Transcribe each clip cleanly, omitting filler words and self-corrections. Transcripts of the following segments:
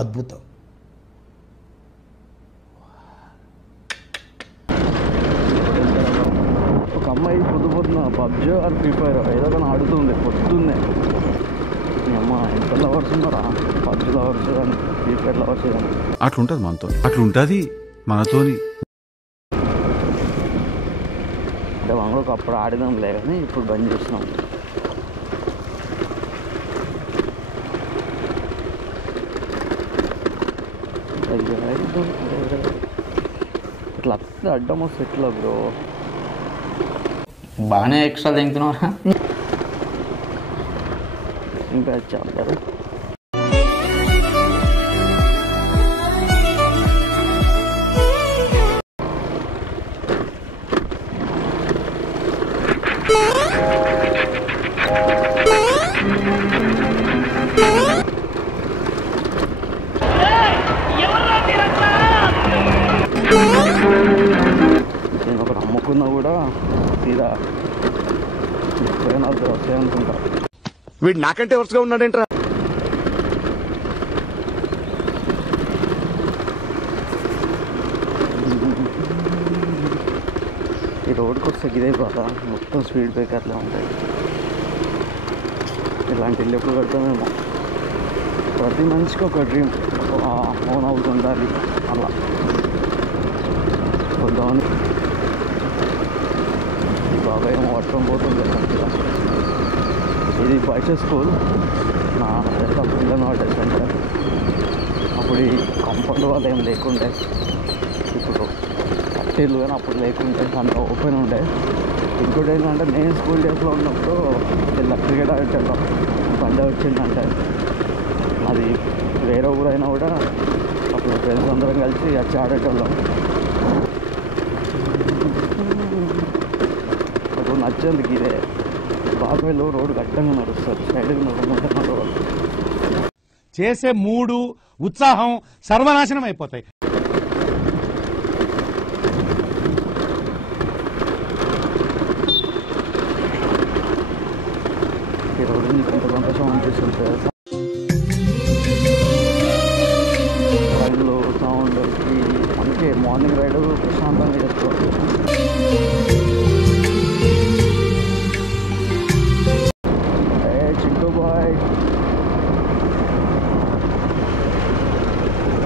అద్భుతం. ఒక అమ్మాయి పొద్దున పబ్జీ ఆర్ ఫ్రీ ఫైర్ ఏదో కానీ ఆడుతుంది పొద్దున్నే. మీ అమ్మ ఎంత లవర్స్ ఉన్నారా, పబ్జీ లవర్స్ కానీ ఫ్రీ ఫైర్ లవర్స్ కానీ. అట్లుంటుంది మనతో, అట్లుంటుంది మనతోని. అంటే మనం కూడా అప్పుడు ఆడినాంలే కానీ ఇప్పుడు బంద్ చేసినాం. ఇట్లా అడ్డం వస్తే ఎట్లా బ్రో? బాగానే ఎక్స్ట్రా తింటున్నారా? ఇంకా చెప్తారు నేను ఒకటి అమ్ముకున్నా కూడా తీరా వస్తాయి అనుకుంటా. వీడు నాకంటే వరుసగా ఉన్నాడేంట్రా? ఈ రోడ్కి వస్తే గిదైపోతా మొత్తం స్పీడ్ బ్రేకర్లే ఉంటాయి. ఇలాంటి ఇల్లు ఎప్పుడు కడతామేమో. ప్రతి మనిషికి ఒక డ్రీమ్, ఓన్ హౌస్ ఉండాలి అలా వద్దామని. ఈ బాబాయ్ ఏమో వర్షం పోతుంది. ఇది బాయ్స్ స్కూల్, నా పిల్లలు టెస్ట్ సెంటర్. అప్పుడు ఈ కాంపౌండ్ వాళ్ళు ఏం లేకుండే, ఇప్పుడు కట్టేళ్ళు కానీ అప్పుడు లేకుంటే అంత ఓపెన్ ఉండే. ఇంకోటి ఏంటంటే నేను స్కూల్ డేస్లో ఉన్నప్పుడు ఇలా క్రికెట్ ఆడేటోళ్ళం. పండుగ వచ్చిందంటే అది వేరే ఊరైనా కూడా అప్పుడు ఫ్రెండ్స్ అందరం కలిసి వచ్చి ఆడేటోళ్ళం. అప్పుడు నచ్చేందుకు ఇదే బాబాయ్లో రోడ్డు గట్టంగా నడుస్తారు, సైడ్కి నడుకుంటున్న రోడ్డు. చేసే మూడు ఉత్సాహం సర్వనాశనం అయిపోతాయి. ఈ రోడ్డు నీకు ఎంత సంతోషం అనిపిస్తుంది. రైడ్లు సౌండ్ అందుకే మార్నింగ్ రైడ్ ప్రశాంతంగా చేసుకోవాలి. Chintu boy,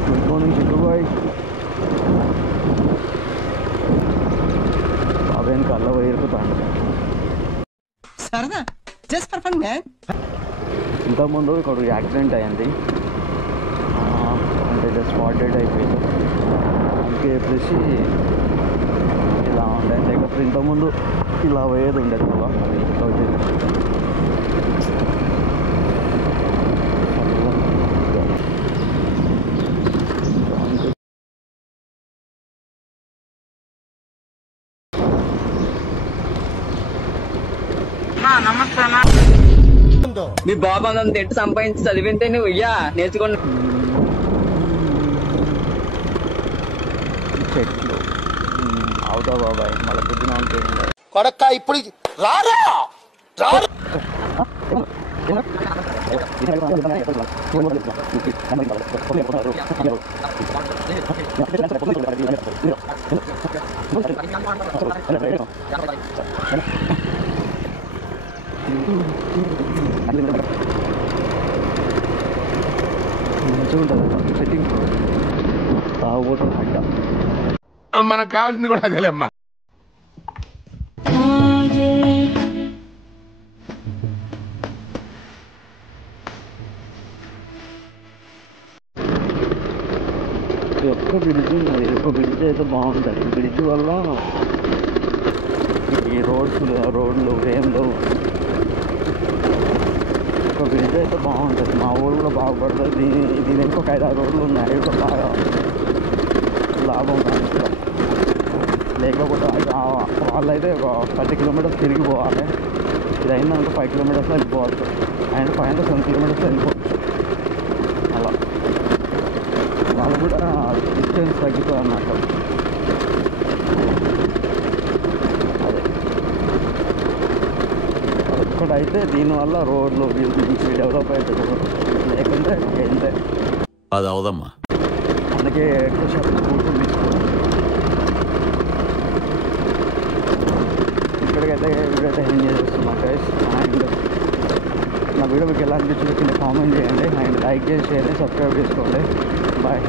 good morning Chintu boy. బాబాయ్ కళ్ళ పోయిరుకుతాండు. సరదా జస్ట్ ఫర్ ఫన్ మ్యాన్. ఇంతకుముందు ఇక్కడ యాక్సిడెంట్ అయింది, అంటే జస్ట్ స్పాట్ డెడ్ అయిపోయింది. అందుకే చెప్పేసి ఇలా ఉండే, లేకపోతే ఇంతకుముందు ఇలా పోయేది ఉండేది కదా. అది మీ బాబా నన్ను ఎట్టు సంపాదించి చదివితే నువ్వు ఇయ్యా నేర్చుకున్నా. చెట్లు అవుతా బాబాయ్, మళ్ళీ పొద్దున ఉంటే కొడక్క ఇప్పుడు రారా మంచిగా ఉంటుంది సెట్టింగ్. తాగుబోతుంది అడ్డ. మనకు కావాల్సింది కూడా అదేలేమ్మా. ఒక్క బ్రిడ్జ్ ఉన్నది, ఒక బ్రిడ్జ్ అయితే బాగుంటుంది. బ్రిడ్జ్ వల్ల ఈ రోడ్లు ఏం లేవు. ఒక బ్రిడ్జ్ అయితే బాగుంటుంది, మా ఊరు కూడా బాగుపడుతుంది. దీని ఇంకొక 5-6 రోడ్లు ఉన్నాయి, అవి కూడా బాగా లాభం కానీ. లేకపోతే వాళ్ళైతే ఒక 30 కిలోమీటర్స్ తిరిగిపోవాలి. ఇది అయిందనుకో 5 కిలోమీటర్స్లో వెళ్ళిపోవచ్చు. ఆయన 507 కిలోమీటర్స్లో వెళ్ళిపోవచ్చు. అలా వాళ్ళు కూడా డిస్టెన్స్ తగ్గుతుంది అన్నట్టు. అదే ఒక్కటైతే దీనివల్ల రోడ్లు మంచి డెవలప్ అవుతుంది, లేకుంటే అంతే. అది అవదమ్మా. అందుకే ఎక్కువసేపు కూర్చుంది. ఇక్కడికైతే వీడియో ఎంజాయ్ చేస్తున్నాం గైస్. అండ్ నా వీడియో మీకు ఎలా అనిపించిందో కింద కామెంట్ చేయండి. అండ్ లైక్ చేసి షేర్ సబ్స్క్రైబ్ చేసుకోండి. బాయ్.